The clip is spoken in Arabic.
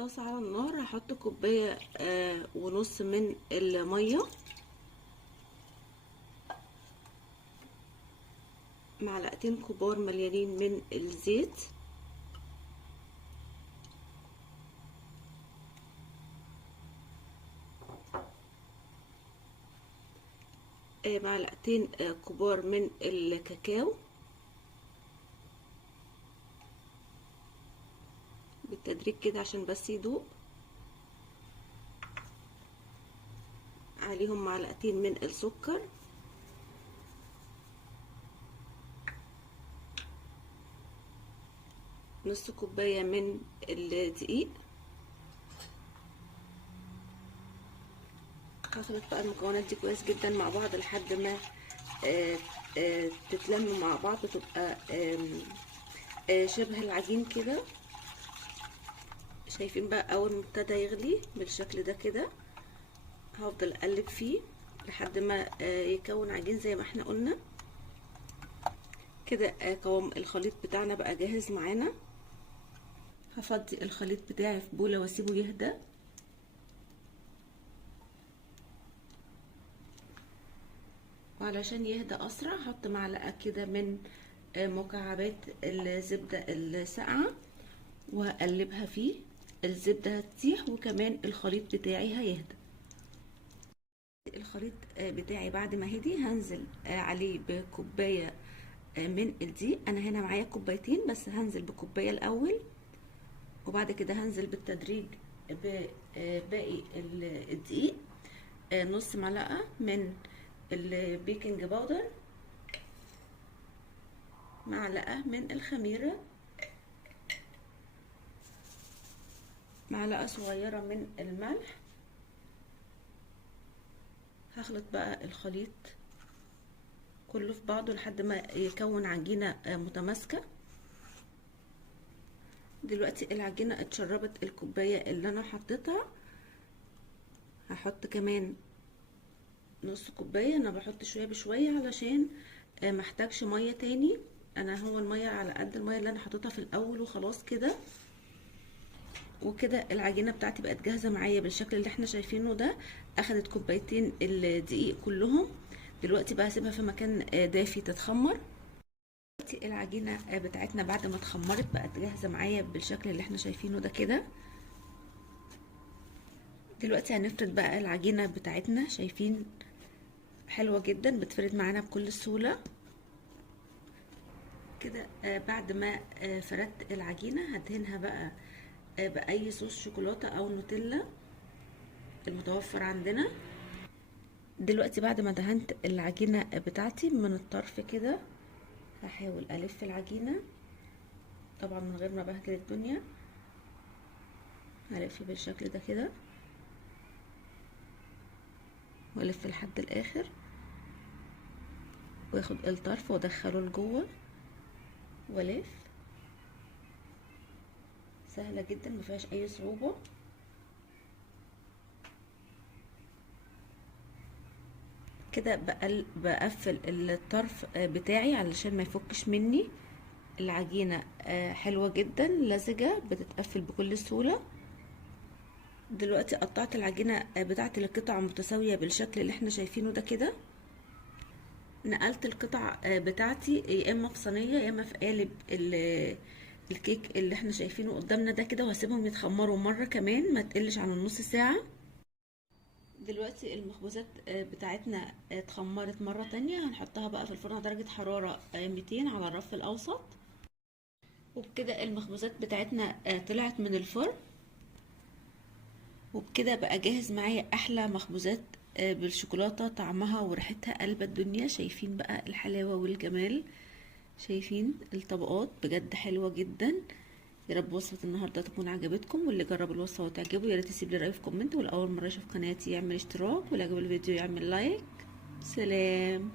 طاسة على النار هحط كوباية ونص من المية، معلقتين كبار مليانين من الزيت، معلقتين كبار من الكاكاو بالتدريج كده عشان بس يدوب، عليهم معلقتين من السكر، نص كوباية من الدقيق. هخلط بقى المكونات دي كويس جدا مع بعض لحد ما تتلم مع بعض وتبقى شبه العجين كده. شايفين بقى اول ما ابتدى يغلي بالشكل ده كده هفضل اقلب فيه لحد ما يكون عجين زي ما احنا قلنا كده. قوام الخليط بتاعنا بقى جاهز معانا. هفضي الخليط بتاعي في بوله واسيبه يهدى. وعلشان يهدى اسرع هحط معلقه كده من مكعبات الزبده الساقعه وهقلبها فيه. الزبده هتسيح وكمان الخليط بتاعي هيهدى. الخليط بتاعي بعد ما هدي هنزل عليه بكوبايه من الدقيق. انا هنا معايا كوبايتين بس هنزل بكوبايه الاول وبعد كده هنزل بالتدريج بباقي الدقيق. نص معلقه من البيكنج باودر، معلقه من الخميره، معلقه صغيره من الملح. هخلط بقى الخليط كله في بعضه لحد ما يكون عجينه متماسكه. دلوقتي العجينه اتشربت الكوبايه اللي انا حطيتها. هحط كمان نص كوبايه. انا بحط شويه بشويه علشان محتاجش ميه تاني. انا هو الميه على قد الميه اللي انا حطيتها في الاول وخلاص كده. وكده العجينه بتاعتي بقت جاهزه معايا بالشكل اللي احنا شايفينه ده. اخدت كوبايتين الدقيق كلهم. دلوقتي بقى هسيبها في مكان دافي تتخمر. دلوقتي العجينه بتاعتنا بعد ما اتخمرت بقت جاهزه معايا بالشكل اللي احنا شايفينه ده كده. دلوقتي هنفرد بقى العجينه بتاعتنا. شايفين حلوه جدا بتفرد معانا بكل سهوله كده. بعد ما فردت العجينه هدهنها بقى باي صوص شوكولاته او نوتيلا المتوفر عندنا. دلوقتي بعد ما دهنت العجينه بتاعتي من الطرف كده هحاول الف العجينه طبعا من غير ما بهدل الدنيا. هلف بالشكل ده كده والف لحد الاخر واخد الطرف وادخله لجوه والف. سهله جدا مفيهاش اي صعوبه. كده بقفل الطرف بتاعي علشان ما يفكش مني. العجينه حلوه جدا لزجه بتتقفل بكل سهوله. دلوقتي قطعت العجينه بتاعتي لقطع متساويه بالشكل اللي احنا شايفينه ده كده. نقلت القطع بتاعتي يا اما في صينيه يا اما في قالب الكيك اللي احنا شايفينه قدامنا ده كده، وهسيبهم يتخمروا مره كمان ما تقلش عن النص ساعه. دلوقتي المخبوزات بتاعتنا اتخمرت مره تانية. هنحطها بقى في الفرن درجه حراره 200 على الرف الاوسط. وبكده المخبوزات بتاعتنا طلعت من الفرن. وبكده بقى جاهز معايا احلى مخبوزات بالشوكولاته طعمها وريحتها قلب الدنيا. شايفين بقى الحلاوه والجمال. شايفين الطبقات بجد حلوه جدا. يا رب وصفه النهارده تكون عجبتكم، واللي جرب الوصفه وتعجبه يا ريت يسيب لي رايه في كومنت، والاول مره يشوف قناتي يعمل اشتراك، واللي عجب الفيديو يعمل لايك. سلام.